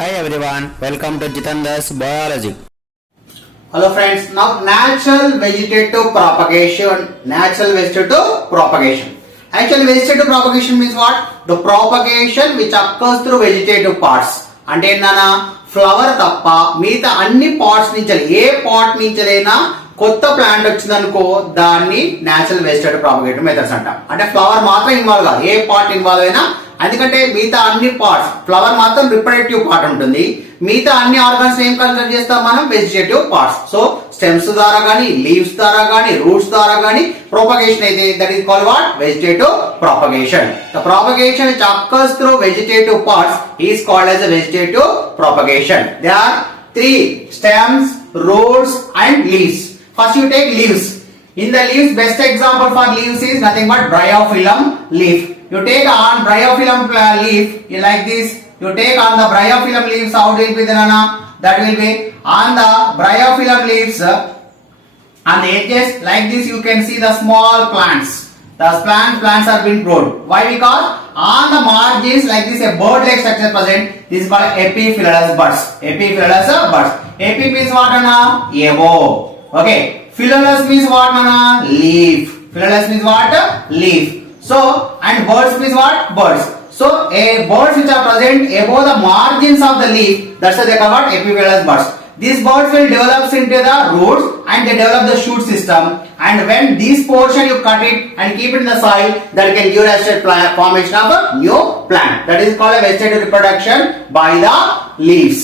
Hi everyone, welcome to Jithender's Biology. Hello friends, now natural vegetative propagation. Natural vegetative propagation. Actually vegetative propagation means what? The propagation which occurs through vegetative parts. అంటే ఏంటన్నా flower తప్ప మిగతా అన్ని parts నుంచి ఏ part నుంచైనా కొత్త plant వచ్చిందనుకో దాన్ని న్యాచురల్ వెజిటేటివ్ ప్రాపగేటివ్ మెథడ్స్ అంటాం. అంటే ఫ్లవర్ మాత్రం ఇన్వాల్వ్ కాదు, ఏ పార్ట్ ఇన్వాల్వ్ అయినా. ఎందుకంటే మిగతా అన్ని పార్ట్స్, ఫ్లవర్ మాత్రం రిప్రొడక్టివ్ పార్ట్ ఉంటుంది, మిగతా అన్ని ఆర్గాన్స్ ఏం కన్సిడర్ చేస్తాం మనం? Vegetative parts. సో స్టెమ్స్ ద్వారా కానీ, లీవ్స్ ద్వారా కానీ, రూట్స్ ద్వారా కానీ propagation అయితే that is called what? Vegetative propagation. The propagation which occurs through vegetative parts is called as a vegetative propagation. There are three: stems, roots and leaves. First you take leaves. In the leaves, best example for leaves is nothing but bryophyllum leaf. You take on bryophyllum leaf, you like this. You take on the bryophyllum leaves, how will be the nana? That will be on the bryophyllum leaves. On the edges like this you can see the small plants. The plants are being grown. Why? Because on the margins like this a bird-like structure present. This is called Epiphyllurosis buds. Epiphyllurosis buds. Epi means what nana? Above. Okay. Phyllodes means what nana? Leaf. Phyllodes means what? Leaf. So and birds means what? Birds. So a birds which are present above the margins of the leaf, that's why they are called Epiphyllurosis buds. These birds will develop into the roots and they develop the shoot system, and when this portion you cut it and keep it in the soil, that can give us a formation of a new plant. That is called a vegetative reproduction by the leaves.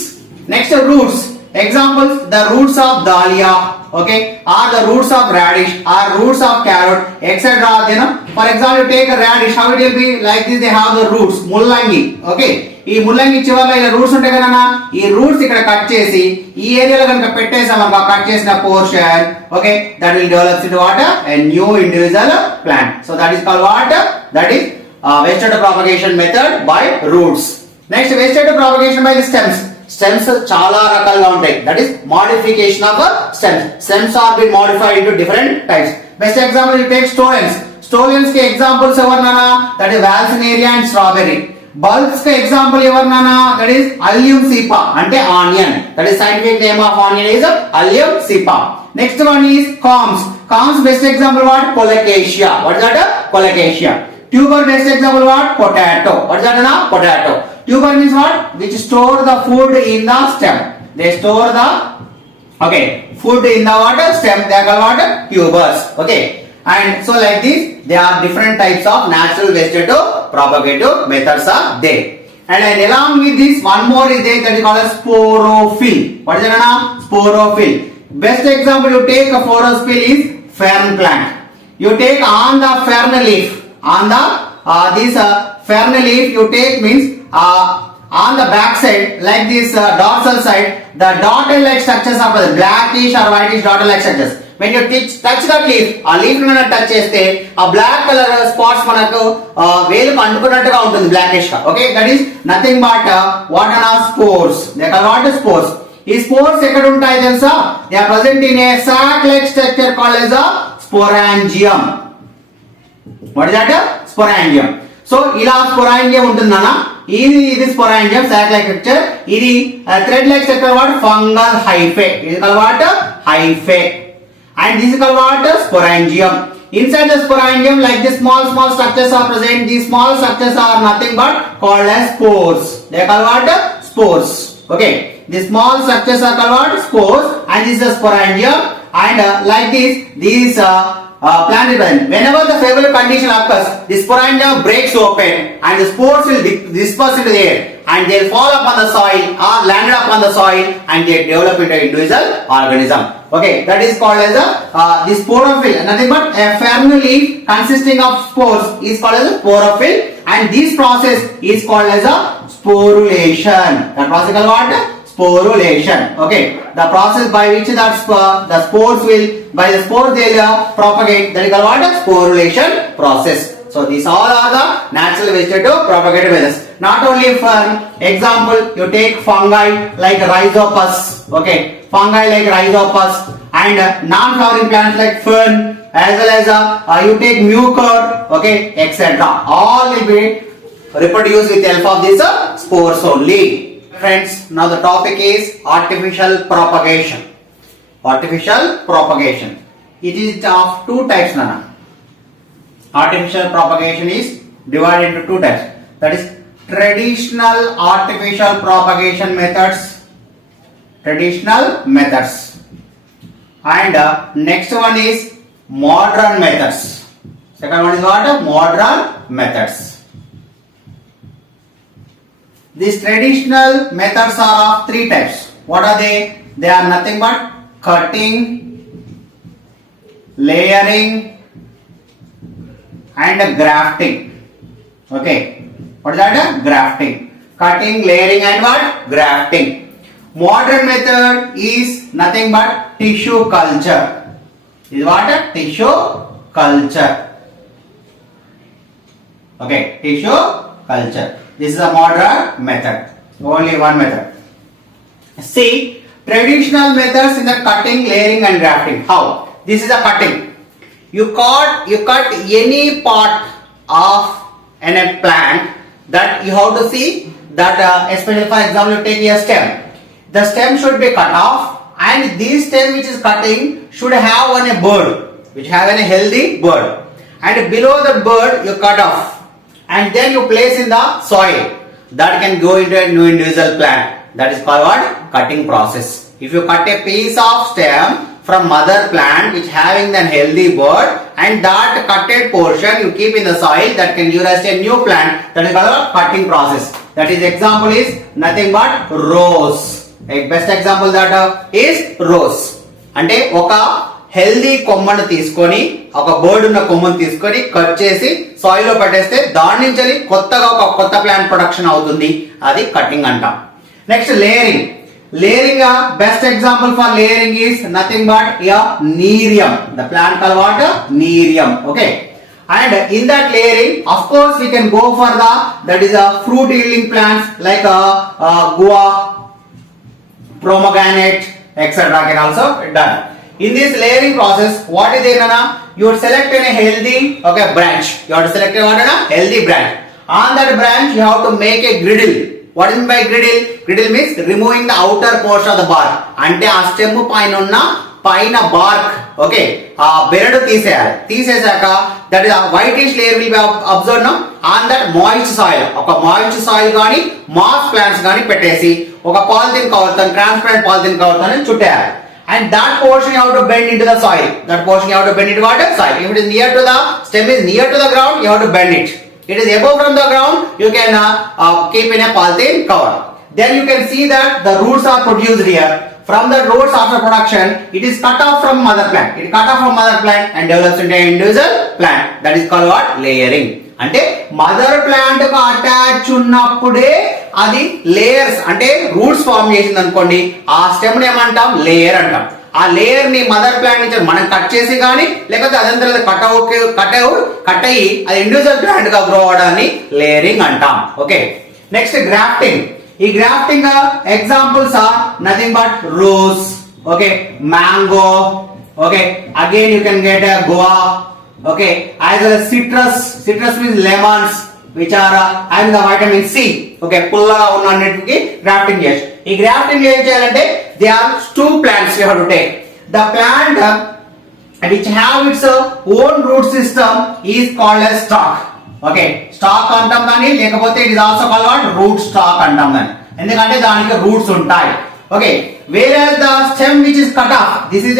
Next, roots. Examples: the roots of dahlia, okay, or the roots of radish, or roots of carrot, etc. You know, for example, you take a radish, how it will be? Like this, they have the roots, mullangi, okay. ఈ ముల్లంగి చివర్లో ఇలా roots ఉంటాయి కదా, ఈ roots ఇక్కడ cut చేసి ఈ ఏరియాలో కనుక పెట్టేసాం అనుకో, కట్ చేసిన portion, okay, that will develop into what? A new individual plant. So that is called what? That is vegetative propagation method by roots. Next, vegetative propagation by the stems. Stems చాలా రకాలుగా ఉంటాయి. That is modification of stems. Stems are been modified into different types. Best example you take stolons. Stolons కి examples ఎవరన్నా? That is Vallisneria and strawberry. Bulbs కి example ఎవరన్నా? That is Allium cepa అంటే onion. That is scientific name of onion is Allium cepa. Next one is corms. Corms best example what? Colocasia. What is that? Colocasia. Tuber best example what? Potato. What is that? Potato. Tuber means what? Which store the food in the stem. They store the food in the water stem. They are called what? Tubers. Okay. And so like this, there are different types of natural vegetative propagative methods are there. And along with this, one more is there, that is called as sporophyll. What is that? Sporophyll. Best example you take a sporophyll is fern plant. You take on the fern leaf. On the fern leaf you take means on the back side like this dorsal side, the dotted like structures are present, blackish or whitish dotted like structures. When you touch that leaf, ఆ leaf ని touch చేస్తే ఆ black colour spots మనకు వేలుకు అంటుకున్నట్టుగా ఉంటుంది, blackish గా. Okay, that is nothing but what are spores. They are what? Spores. ఈ spores ఎక్కడ ఉంటాయి తెలుసా? They are present in a sac like structure called as a sporangium. What is that? Sporangium. సో ఇలా sporangium ఉంటుందన్న. ఇది sporangium, sac like structure. ఇది thread like structure what? Fungal hyphae. ఇది called what? Hyphae. And this is called what? Sporangium. Inside the sporangium, like the small structures are present. These small structures are nothing but called as spores. They are called what? Spores. Okay. The small structures are called what? Spores. And this is the sporangium. And like this, these plant is present. Whenever the favorable condition occurs, the sporangium breaks open and the spores will disperse into the air, and they will fall upon the soil or landed upon the soil and they develop into individual organism. Okay, that is called as the sporophyll. Nothing but a fern leaf consisting of spores is called as a sporophyll, and this process is called as a sporulation. That process is called what? Sporulation. Okay, the process by which the spores will, by the spores they will propagate, that is called what? Sporulation process. So these all are the natural vegetative propagative methods. Not only for example, you take fungi like rhizopus, okay, fungi like rhizopus, and non-flowering plants like fern, as well as you take mucor, okay, etc. All will be reproduced with the help of these spores only. Friends, now the topic is artificial propagation. Artificial propagation. It is of two types, Nana. Artificial propagation is divided into two types. That is traditional artificial propagation methods. Traditional methods. And next one is modern methods. Second one is what? Modern methods. These traditional methods are of three types. What are they? They are nothing but cutting, layering, and grafting. Okay. What is that? Grafting. Cutting, layering, and what? Grafting. Modern method is nothing but tissue culture. Is what? Tissue culture. Okay. Tissue culture. This is a modern method. Only one method. See, traditional methods in the cutting, layering, and grafting. How? This is a cutting. You cut any part of a plant that you have to see that especially for example you take a stem. The stem should be cut off, and this stem which is cutting should have a bud, which have a healthy bud, and below the bud you cut off. And then you place in the soil that can go into a new individual plant. That is called what? Cutting process. If you cut a piece of stem from mother plant which having the healthy bud, and that cutted portion you keep in the soil, that can give us a new plant, that is called a cutting process. That is example is nothing but rose. A best example that is rose. Ante oka healthy కొమ్మను తీసుకొని ఒక bird ఉన్న కొమ్మను తీసుకొని cut చేసి soil లో పెట్టేస్తే దాని నుంచి కొత్తగా ఒక కొత్త ప్లాంట్ ప్రొడక్షన్ అవుతుంది. అది కటింగ్ అంటాం. Next layering. Layering best example for layering is nothing but nerium. The plant call what? Nerium. Okay. And in that layering, of course, we can go for that is a fruit yielding plants like guava, pomegranate, etc. can also done. In this layering process, what is there, Nana? You would select a healthy branch. You have to select a healthy branch. On that branch, you have to make a griddle. What is meant by griddle? Griddle means removing the outer portion of the bark. Ante aa stem paina bark. Okay. Beredu తీసేయాలి. That is a whitish layer will be observed now on that moist soil. Oka moist soil gaani moss plants gaani pettesi oka polythene cover than transparent polythene cover than chutteyali. And that portion you have to bend into the soil. That portion you have to bend into what? Soil. If it is near to the stem is near to the ground, you have to bend it. It is above from the ground, you can keep in a polythene cover. Then you can see that the roots are produced here. From the roots after production, it is cut off from mother plant. It is cut off from mother plant and develops into an individual plant. That is called what? Layering. అంటే mother plant కు attach ఉన్నప్పుడే అది layers అంటే roots form చేసింది అనుకోండి, ఆ stem ని ఏమంటాం? లేయర్ అంటాం. ఆ లేయర్ ని మదర్ ప్లాంట్ నుంచి మనం కట్ చేసి కానీ లేకపోతే అదంతా కట్ అయ్యి అది ఇండివిజువల్ ప్లాంట్ గా గ్రో అవడాన్ని లేయరింగ్ అంటాం. ఓకే. Next grafting. ఈ grafting examples are nothing but rose, okay, mango, okay, again you can get guava, okay, as well as citrus means lemons which are having the vitamin C. Okay, pullaga unnannitiki grafting cheyaలి. ఈ grafting ఏం చేయాలంటే they are two plants you have to take. The plant which have its own root system is called as stalk. Okay, stalk అంటాం కానీ లేకపోతే it is also called what? Root stalk అంటాం దాన్ని, ఎందుకంటే దానికి roots ఉంటాయి. Okay, whereas the stem which is cut off, this is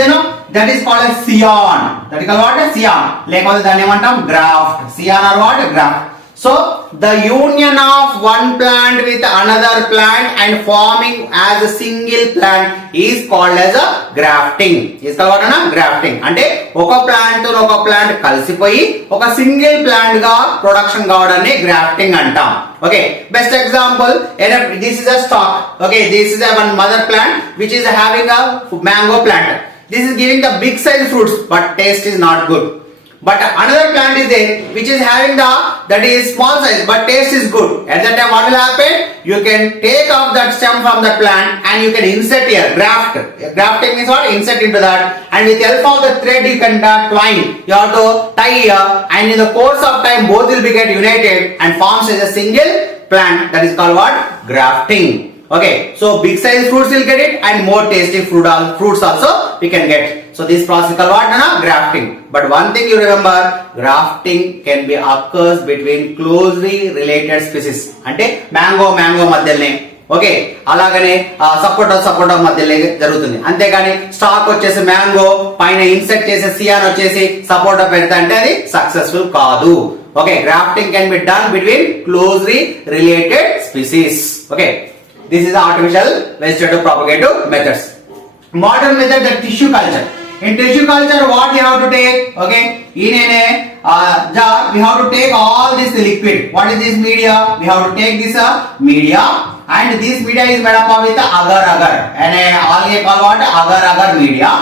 that is called as scion. That is called what? Scion. లేకపోతే దాన్ని ఏమంటాం? graft. Scion or what? Graft. So the union of one plant with another plant and forming as a single plant is called as a grafting. Is called what? Grafting. అంటే ఒక plant తో ఒక plant కలిసిపోయి ఒక single plant గా production కావడాన్ని grafting అంటాం. Okay, best example, this is a stalk. Okay, this is a one mother plant which is having a mango plant. This is giving the big size fruits but taste is not good. But another plant is there which is having that is small size but taste is good. At that time what will happen? You can take off that stem from the plant and you can insert here, graft. Grafting means what? Insert into that, and with the help of the thread you can twine. You have to tie here, and in the course of time both will be get united and forms as a single plant. That is called what? Grafting. Okay, so big size fruits will get it and more tasty fruits also we can get. So this process is called what? Grafting. But one thing you remember, grafting can be occurs between closely related species. అంటే mango మధ్యలోనే, okay, అలాగనే సపోటా మధ్యలో జరుగుతుంది. అంతేగాని stock వచ్చేసి mango పైన insect చేసే cyan వచ్చేసి సపోటా పెడతా అంటే అది సక్సెస్ఫుల్ కాదు. Okay, grafting can be done between closely related species. Okay, this is the artificial vegetative propagative methods. Modern method, the tissue culture. In tissue culture, what we have to take? Okay, in a jar we have to take all this liquid. What is this media? We have to take this media, and this media is made up of with agar and algae called what? Agar media.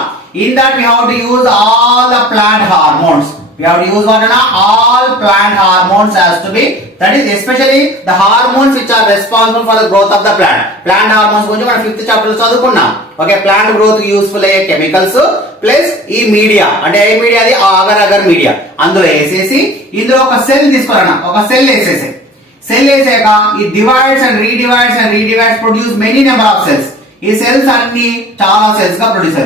In that we have to use all the plant hormones. We have to use what? All plant hormones has to be, that is especially the hormones which are responsible for the growth of the plant. Plant hormones గురించి మనం 5th chapter లో చదువుకున్నాం. Okay, plant growth useful అయ్యే chemicals plus ఈ media, అంటే ఏ media అది agar media, అందులో వేసేసి ఇందులో ఒక సెల్ తీసుకోవాలన్నా, ఒక సెల్ వేసేసి, సెల్ వేసాక ఈ divides and redivides produce many number of cells. ఈ సెల్స్ అన్ని చాలా సెల్స్ గా ప్రొడ్యూస్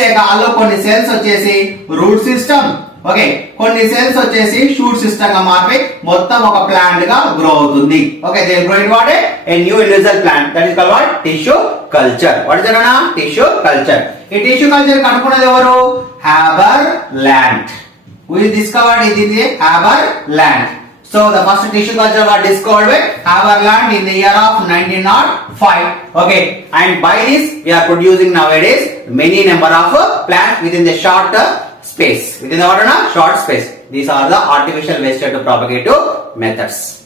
అయ్యాక అందులో కొన్ని సెల్స్ వచ్చేసి రూట్ సిస్టమ్, ఓకే, కొన్ని సెల్స్ వచ్చేసి షూట్ సిస్టమ్ గా మారి మొత్తం ఒక ప్లాంట్ గా గ్రో అవుతుంది. Okay, they grow in what? A new individual plant, that is called what? Tissue culture. What is that? Tissue culture. ఈ టిష్యూ కల్చర్ కనుక్కున్నది ఎవరు? Haberland. Who is discovered? It is Haberland. So the first tissue culture was discovered by Haberland in the year of 1905. Okay, and by this we are producing nowadays many number of plants within the short space. Within the short space. These are the artificial vegetative propagative methods.